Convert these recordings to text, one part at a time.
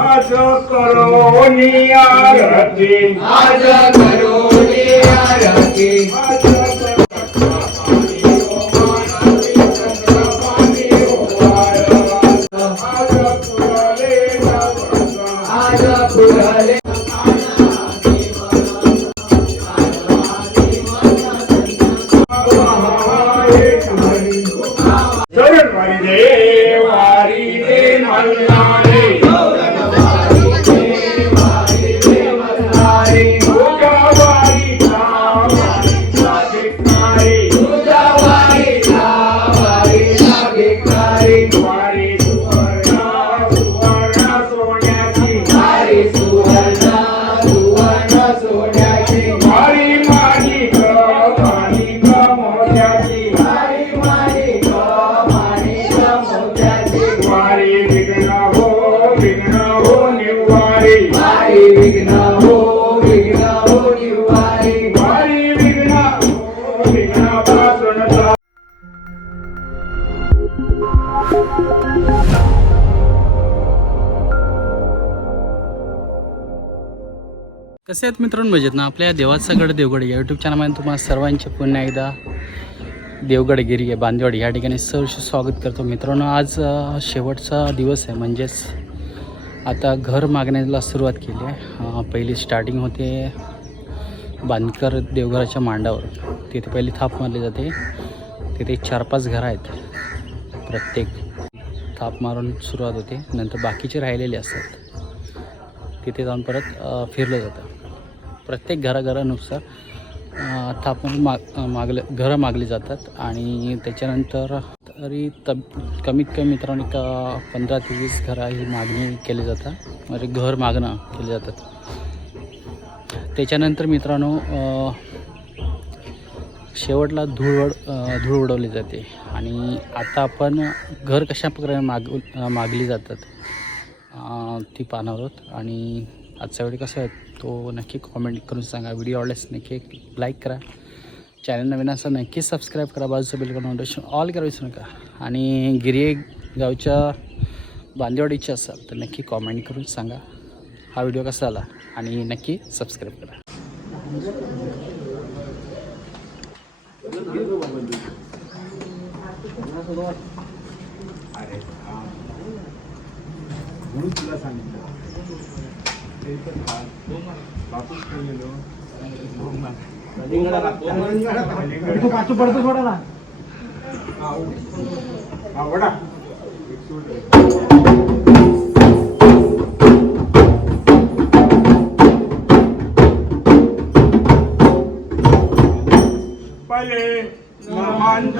आज करोनी आरती आज करोनी आरती आज फुलले वारी दे मल्हारे कसे आहेत मित्रांनो, मजेत ना. आपल्या देवाचा गड देवगड या यूट्यूब चॅनलमध्ये तुम्हाला सर्वांचे पुन्हा एकदा देवगड गिरी बांदेवाडी या ठिकाणी सहर्ष स्वागत करतो. मित्रांनो, आज शेवटचा दिवस आहे, म्हणजेच आता घर मागण्याला सुरुवात केली आहे. पहिली स्टार्टिंग होते बांधकर देवघराच्या मांडावर, तिथे पहिली थाप मारली जाते. तिथे 4-5 घरं आहेत, प्रत्येक थाप मारून सुरुवात होते. नंतर बाकीचे राहिलेले असतात, तिथे जाऊन परत फिरलं जातं. प्रत्येक घराघरानुसार थाप मारून घरं मागली जातात. आणि त्याच्यानंतर तरी कमीत कमी मित्रांनो 15 ते 20 घरं ही मागणी केली जातात, म्हणजे घर मागणं केले जातात. त्याच्यानंतर मित्रांनो शेवटला धूळ उडवली जाते. आणि आता आपण घर कशा प्रकारे मागली जातात ती पाहणार आहोत. आणि आजचा व्हिडिओ कसा आहे तो नक्की कॉमेंट करून सांगा. व्हिडिओ आवडल्यास नक्की लाईक करा, चॅनल नवीन असं नक्की सबस्क्राईब करा, बाजूचं बेल नोटिफिकेशन ऑल करा विसरू नका. आणि गिरी गावच्या बांदेवाडीचे असाल तर नक्की कॉमेंट करून सांगा हा व्हिडिओ कसा आला, आणि नक्की सबस्क्राईब करा. म्हणून तुला सांगितलं पाचू पडतो थोडा ना. वडा पहिले नमन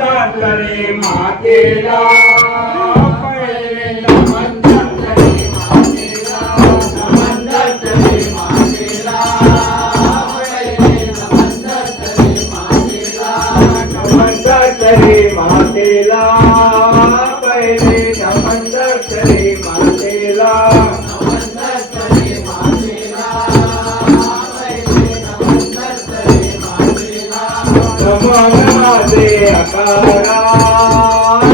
करे मातेला, मातेला पहिले नमन करे मातेला, नमन माझे आकारा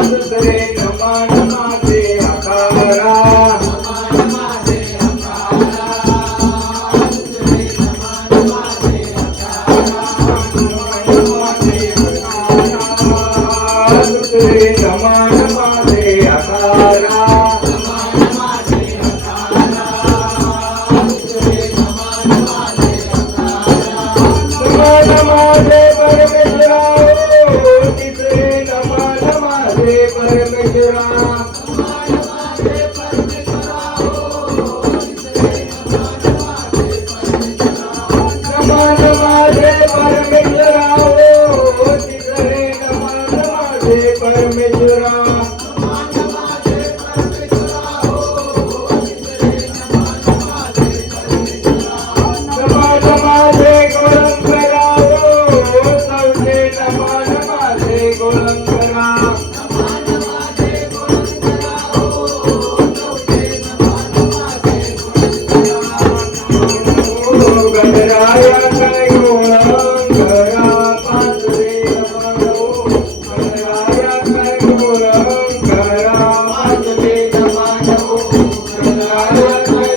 दुसरे नमन माझे आकारा, नमन माझे आकारा, नमन माझे परमेश्वरा, तिसरे नमन माझे परमेश्वरा, नमन माझे परमेश्वरा, तिसरे नमन माझे परमेश्वरा, नमन माझे गोलंगरा, चौथे नमन माझे गोलंगरा, गणराया काय गोलंगरा, पाचवे नमन, गणराया काय गोलंगरा, पाचवे नमन, गणराया काय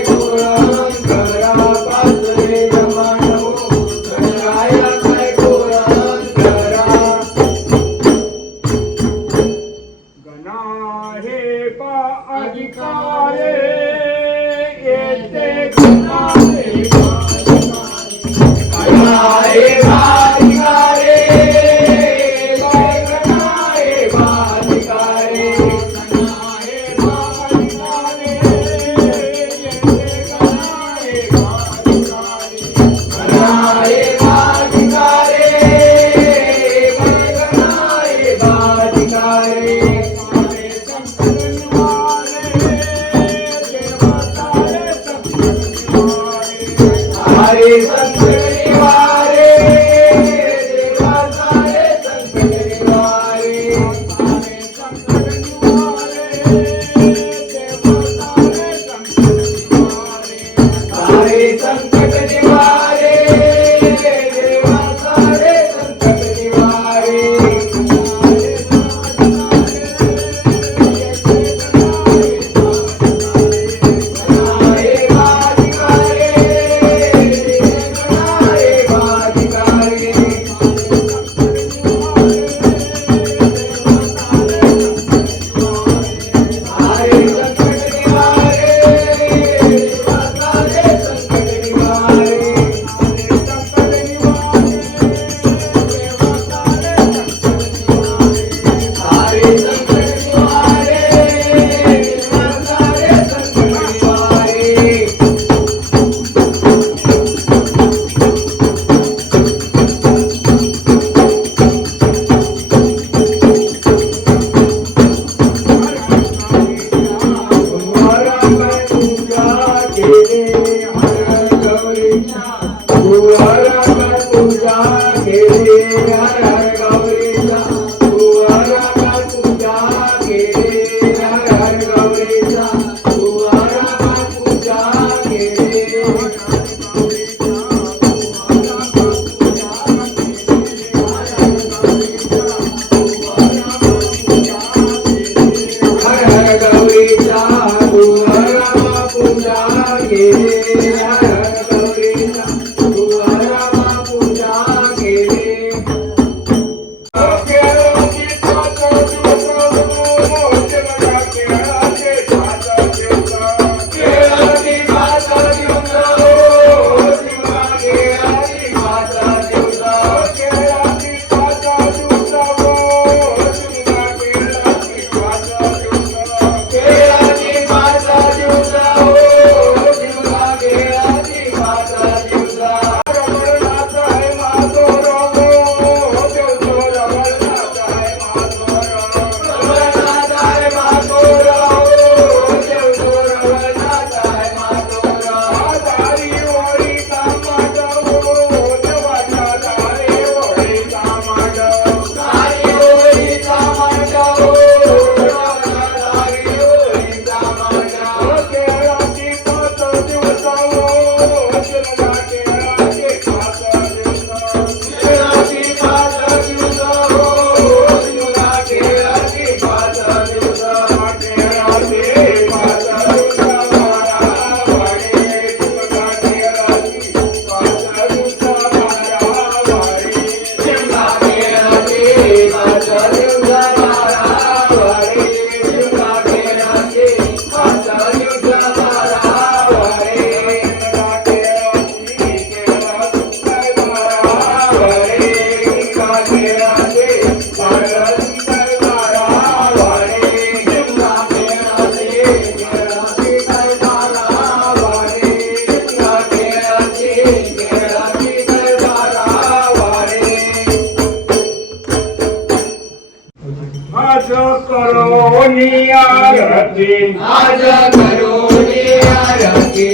हरे संकट निवारे देवा सारे संकट निवारे सारे संकट निवारे देवा सारे संकट निवारे आज करोनी आरती आज करोनी आरती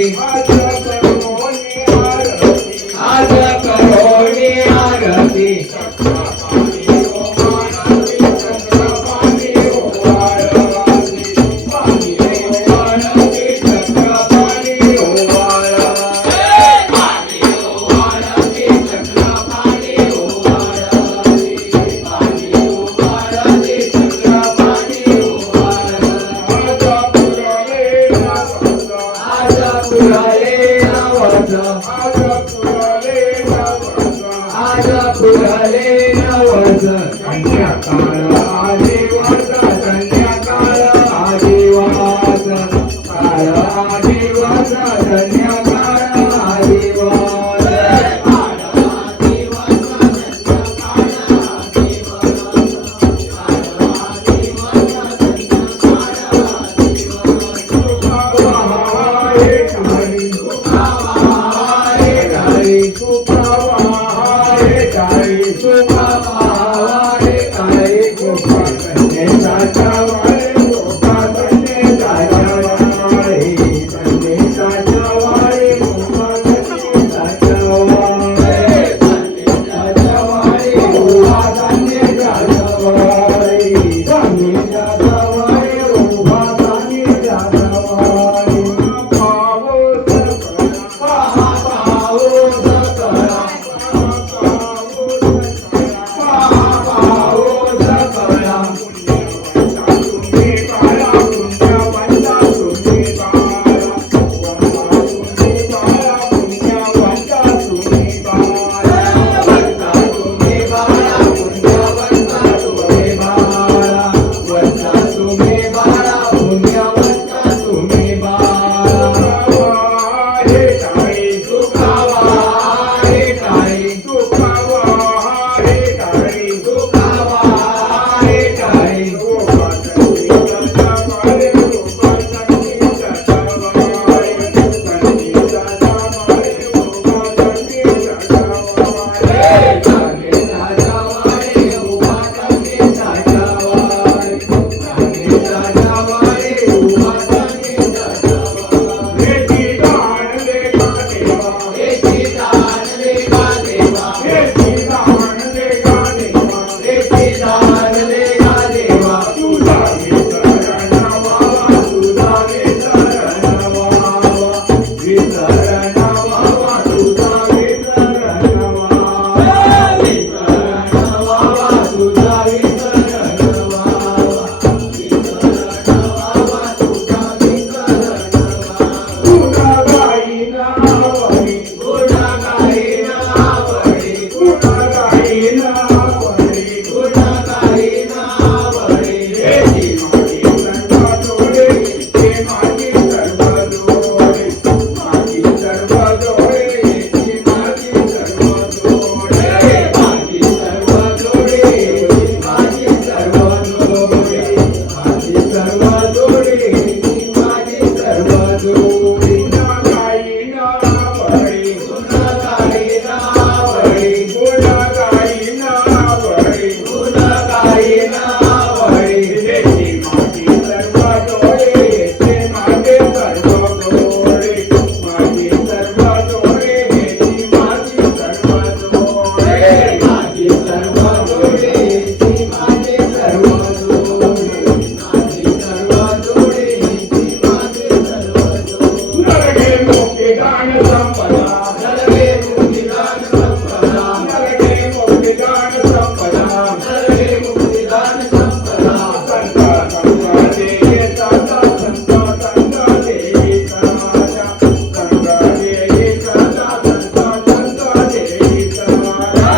जोडी पुन्हा गाई नावळी पुन्हा गाई नावळी पुन्हा गाई नावळी पुन्हा गाई नावळी येते माझी सर्व डोळे येते माझे सर्व डोळे माझी सर्व डोळे येते माझी सर्व डोळे माझी सर्व डोळे येते माझे सर्व डोळे माझी सर्व डोळे येते माझे सर्व डोळे नरगे मोके दान संपदा नरगे मोके दान संपदा नरगे मोके दान संपदा नरगे मोके दान संपदा संता संता देवी संता संता संता देवी समाजा संता देवी संता संता संता देवी समाजा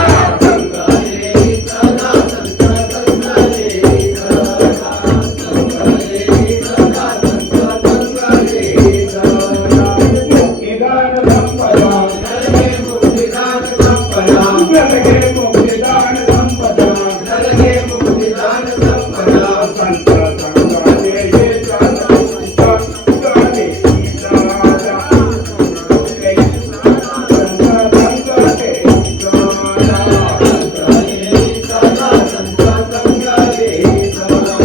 संता देवी सदा संता संता देवी सदा संता देवी सदा संता संता देवी सदा मुक्तिदान संपदा नरगे मुक्तिदान संपदा नरगे मुक्तिदान संपदा नरगे मुक्तिदान संपदा संत संत देवी सदा संत संत देवी सदा संत देवी सदा संत देवी सदा संत संत देवी सदा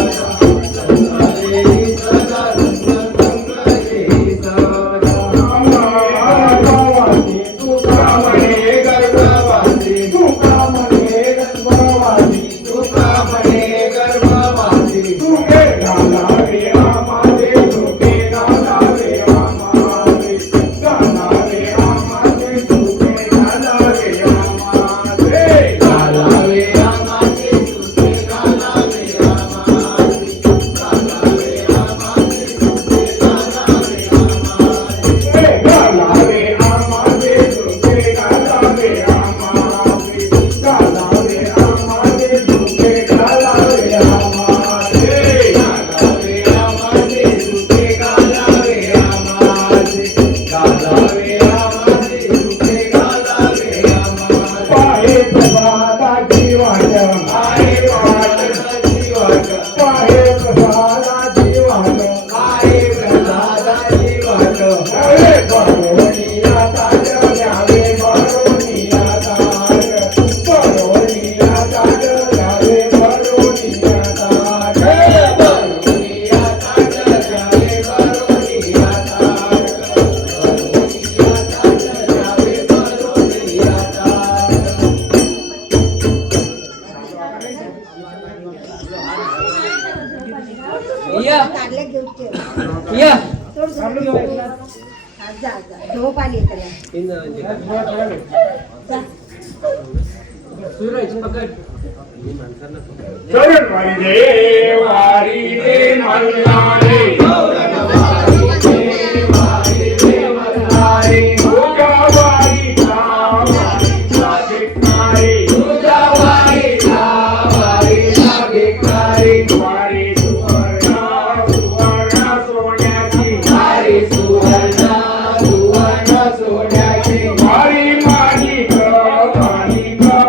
संत देवी सदा संत देवी सदा गर्भवासी तुका म्हणे गर्भवासी तुका म्हणे गर्भवासी तुका म्हणे गर्भवासी तुके घालावे आमाचे तुके घालावे आमाचे घालावे आमाचे तुके घालावे आमाचे घालावे आमाचे तुके घालावे आमाचे घालावे आमाचे तुके घालावे आमाचे घालावे आमाचे तुके घालावे आमाचे घालावे आमाचे तुके घालावे आमाचे घालावे आमाचे तुके घालावे आमाचे घालावे आमाचे तुके घालावे आमाचे पाहे प्रसादाची वाट पाहे प्रसादाची वाट पाहे प्रसादाची वाट पाहे प्रसादाची वाट अरे बरोनिया ताट द्यावे बरोनिया ताट बरोनिया ताट द्यावे बरोनिया ताट बरोनिया ताट द्यावे बरोनिया ताट बरोनिया ताट द्यावे बरोनिया ताट या या झोप आली चरणवारी दे वारी दे मल्हारी चरणवारी दे वारी दे मल्हारी तुझ्या वारीचा वारीचा भिकारी तुझ्या वारीचा वारीचा भिकारी वारी सुवर्ण सुवर्ण सोन्याची वारी सुवर्ण सुवर्ण सोन्याची वारी माझी ग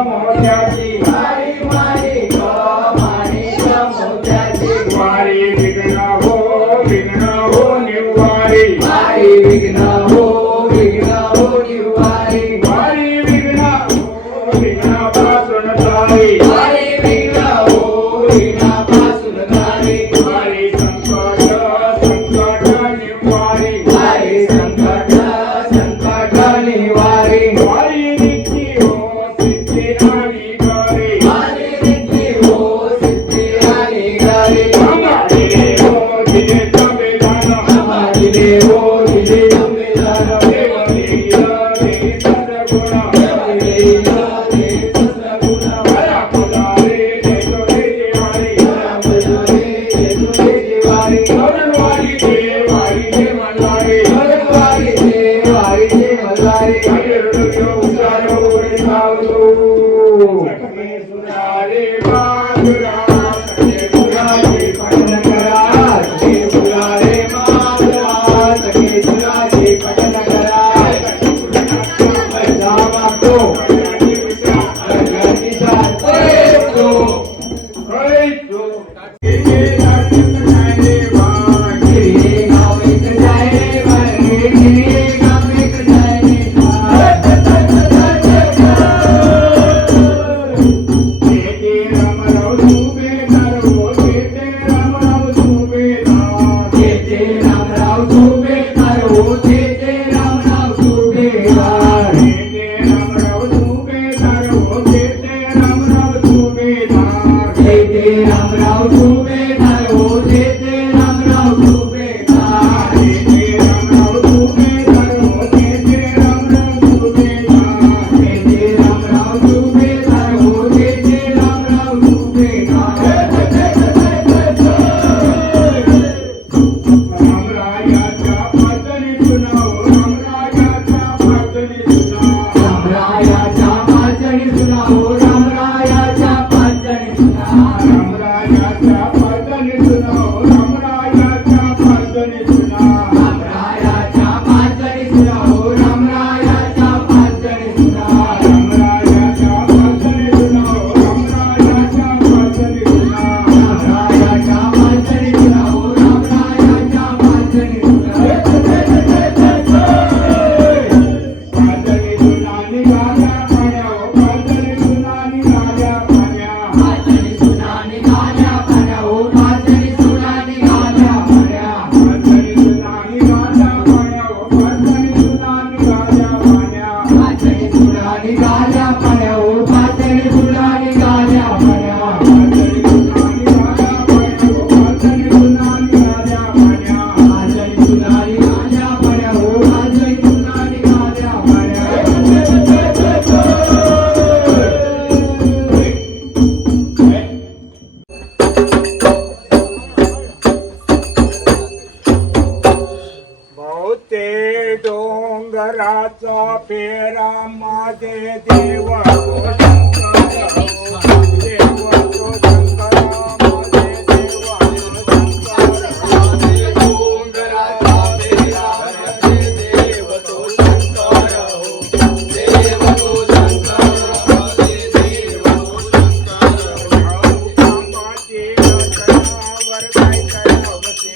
मोत्याची वारी माझी ग मोत्याची वारी विघ्न हो ते डोंगराचा फेरा माझे देव तो शंकर हो. देव तो शंकर माझे देव तो शंकर डोंगराचा फेरा माझे देव तो शंकर हो. देव तो शंकर माझे देव तो शंकर हो. कामाची रचनावर काय करावं ते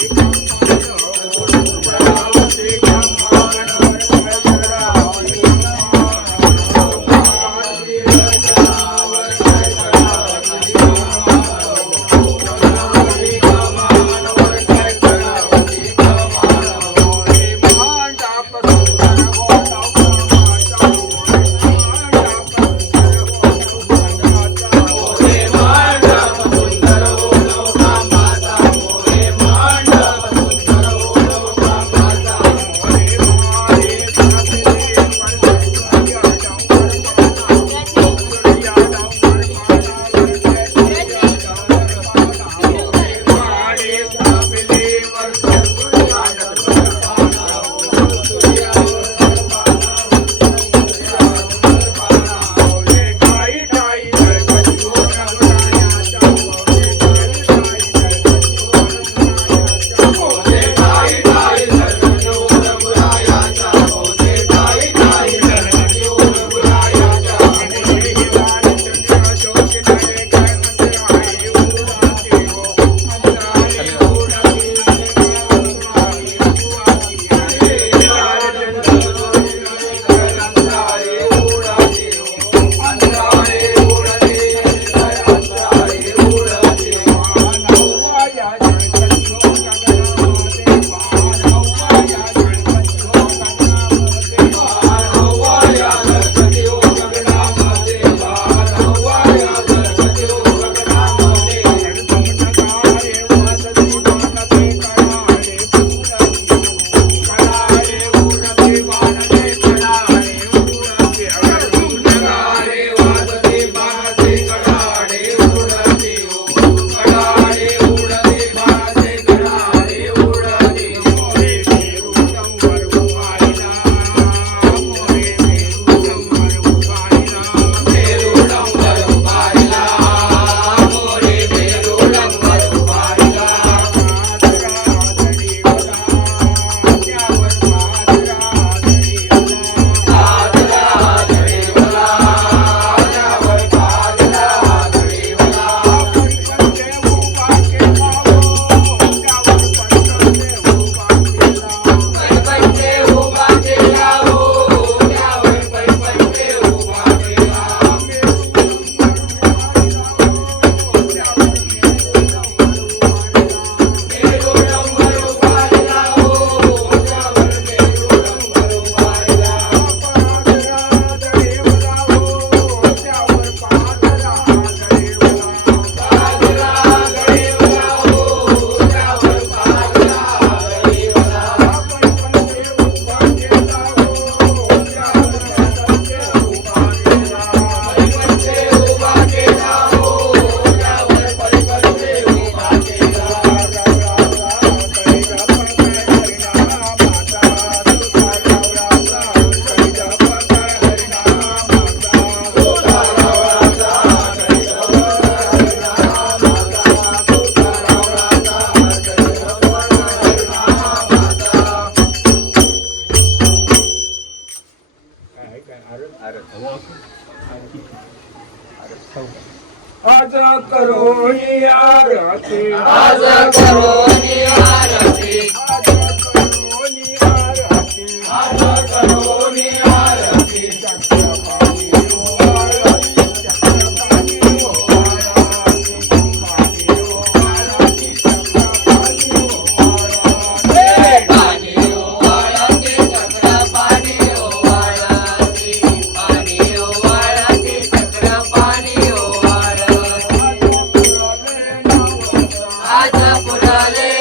आज करोनी आरती आज करोनी आरती आज करोनी आरती आज करोनी आरती चक्रपाणी हो आरती चक्रपाणी हो आरती चक्रपाणी हो आरती चक्रपाणी हो आरती हे पाणी ओ आरती चक्र पाणी ओ आरती पाणी ओ आरती चक्र पाणी ओ आरती आज पुरले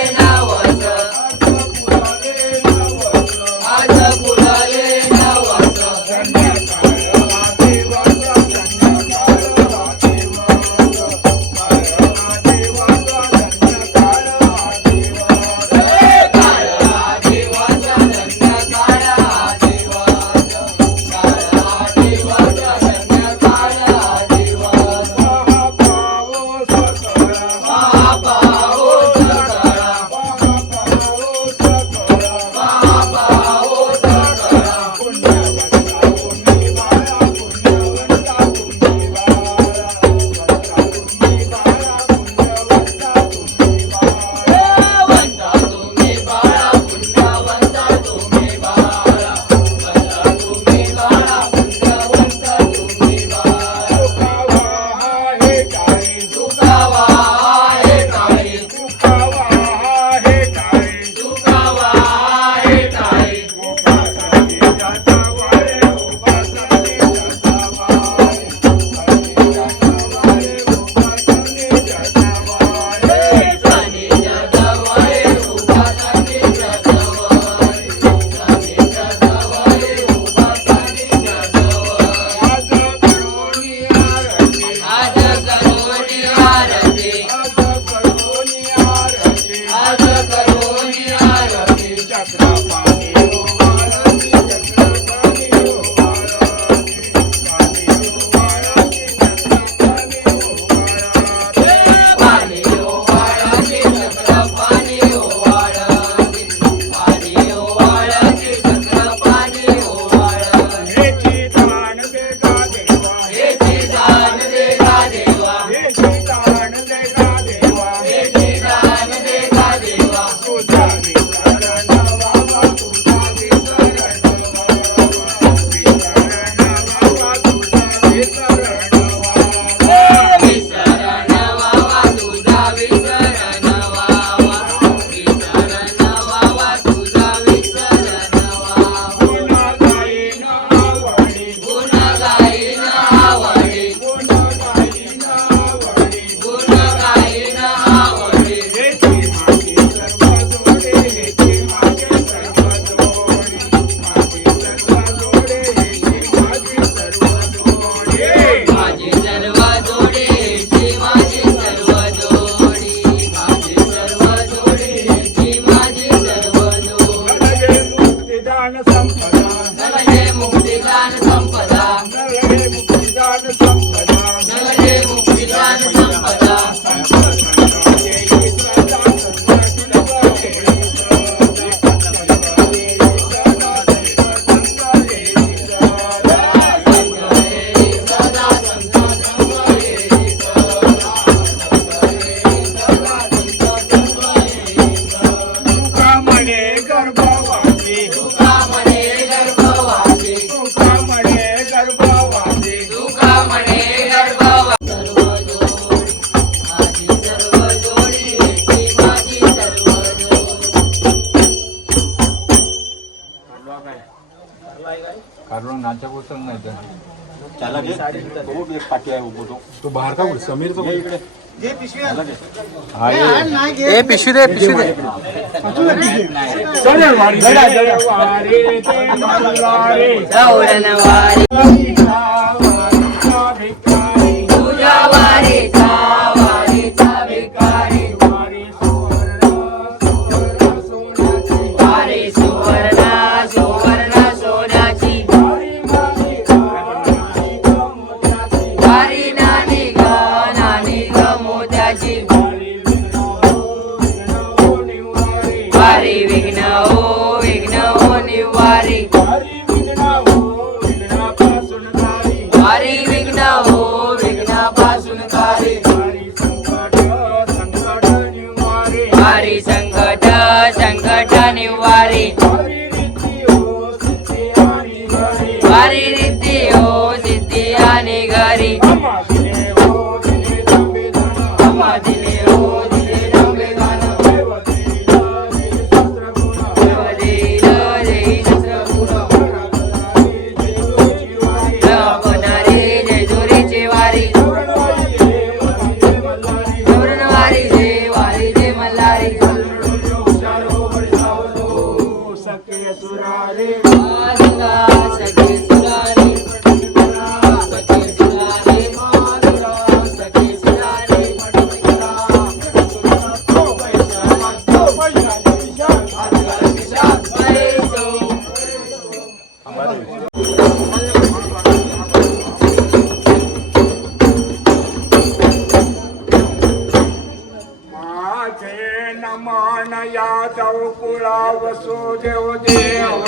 तो बाहर का समीर तो ए पिशवी दे पिशवी दे नमन यादव कुळा वसो देव देव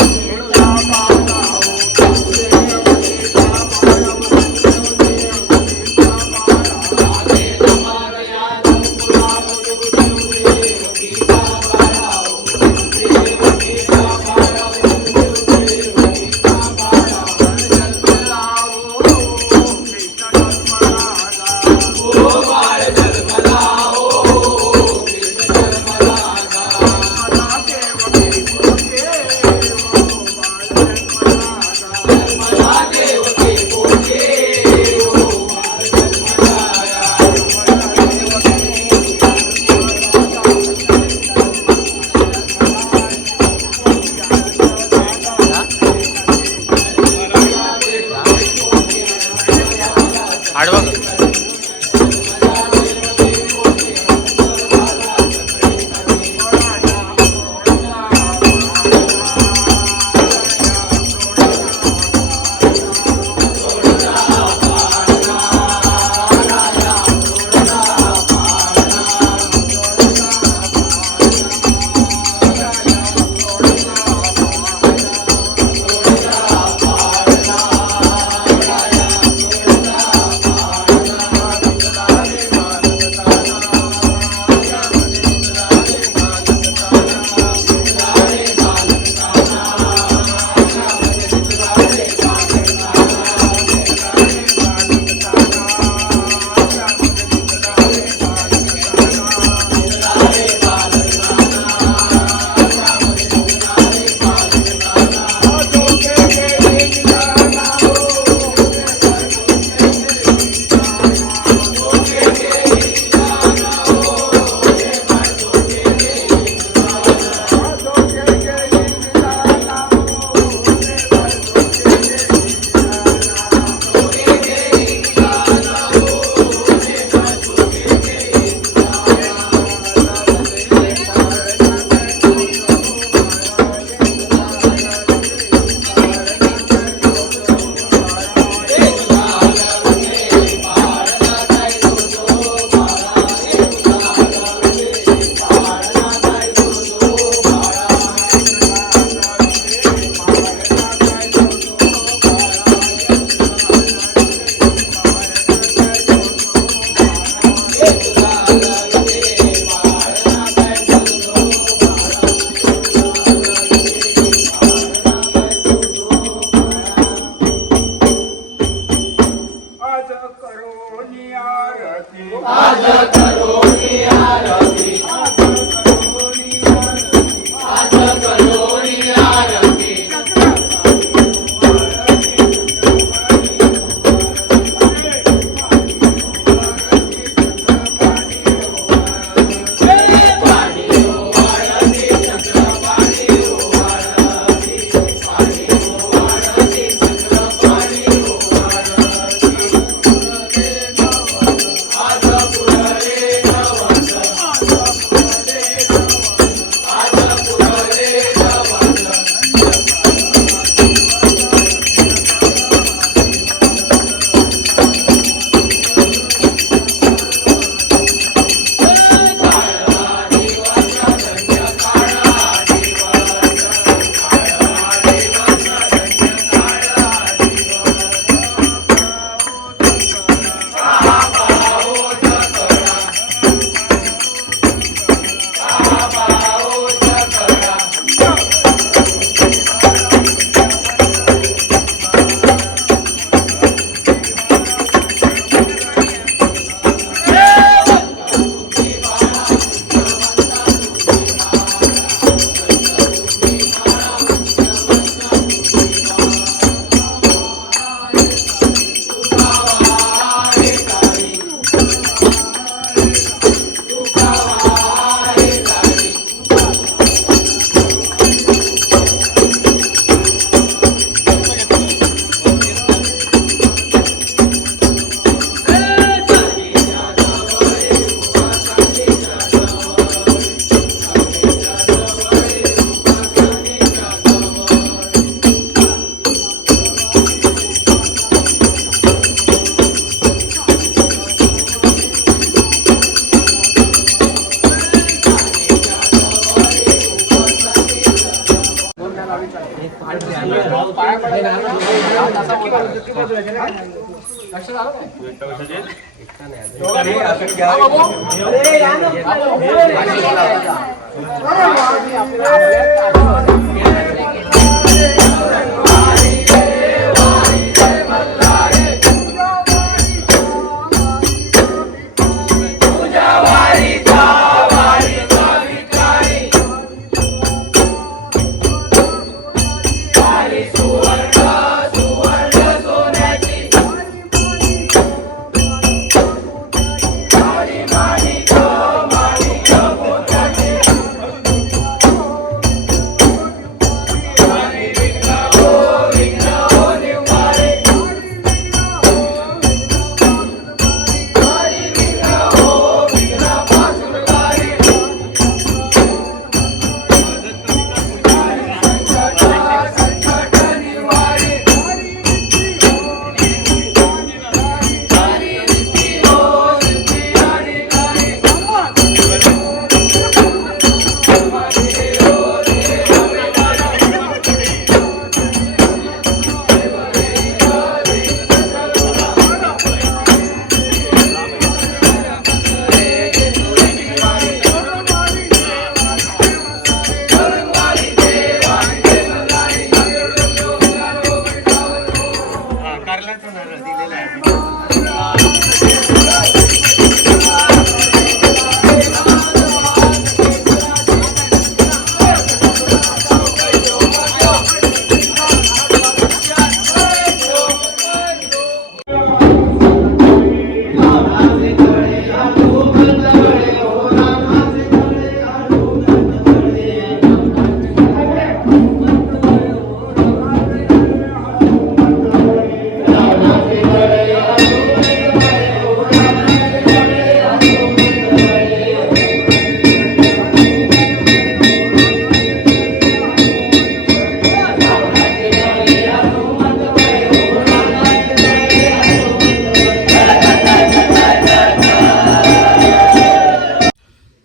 Yeah.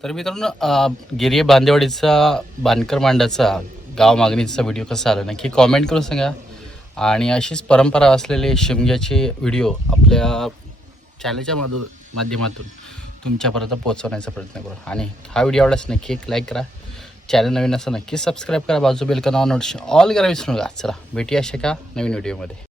तर मित्रांनो गिरी बांदेवाडीचा बांधकर मांडाचा गाव मागणीचा व्हिडिओ कसा आला नक्की कॉमेंट करून सांगा. आणि अशीच परंपरा असलेले शिमग्याचे व्हिडिओ आपल्या चॅनलच्या माध्यमातून तुमच्यापर्यंत पोहोचवण्याचा प्रयत्न करू. आणि हा व्हिडिओ आवडल्यास नक्की एक लाईक करा. चॅनल नवीन असं नक्की सबस्क्राईब करा. बाजू बेल का नोटिफिकेशन ऑल करा विसरू नका. चला भेटूया अशा का नवीन व्हिडिओमध्ये.